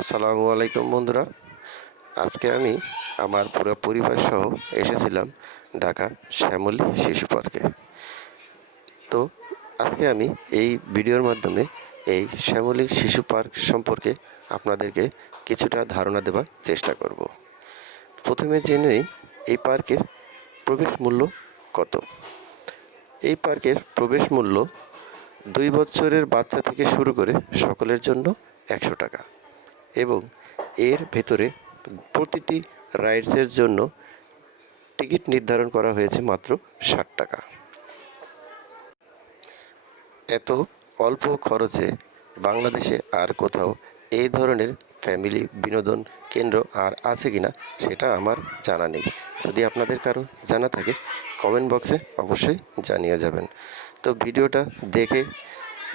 আসসালামু আলাইকুম বন্ধুরা। আজকে আমি আমার পুরো পরিবার সহ এসেছিলাম ঢাকা শ্যামলী শিশু পার্কে। তো আজকে আমি এই ভিডিওর মাধ্যমে এই শ্যামলী শিশু পার্ক সম্পর্কে আপনাদেরকে কিছুটা ধারণা দেবার চেষ্টা করব। প্রথমে জেনে নিই এই পার্কের প্রবেশ মূল্য কত। এই পার্কের প্রবেশ মূল্য 2 বছরের বাচ্চা থেকে শুরু করে সকলের জন্য 100 টাকা এবং এর ভেতরে প্রতিটি রাইডসের জন্য টিকিট নির্ধারণ করা হয়েছে মাত্র 60 টাকা। এত অল্প খরচে বাংলাদেশে আর কোথাও এই ধরনের ফ্যামিলি বিনোদন কেন্দ্র আর আছে কি না সেটা আমার জানা নেই। যদি আপনাদের কারো জানা থাকে কমেন্ট বক্সে অবশ্যই জানিয়ে যাবেন। তো ভিডিওটা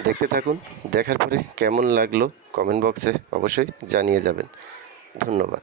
দেখতে থাকুন। দেখার পরে কেমন লাগলো কমেন্ট বক্সে অবশ্যই জানিয়ে যাবেন। ধন্যবাদ।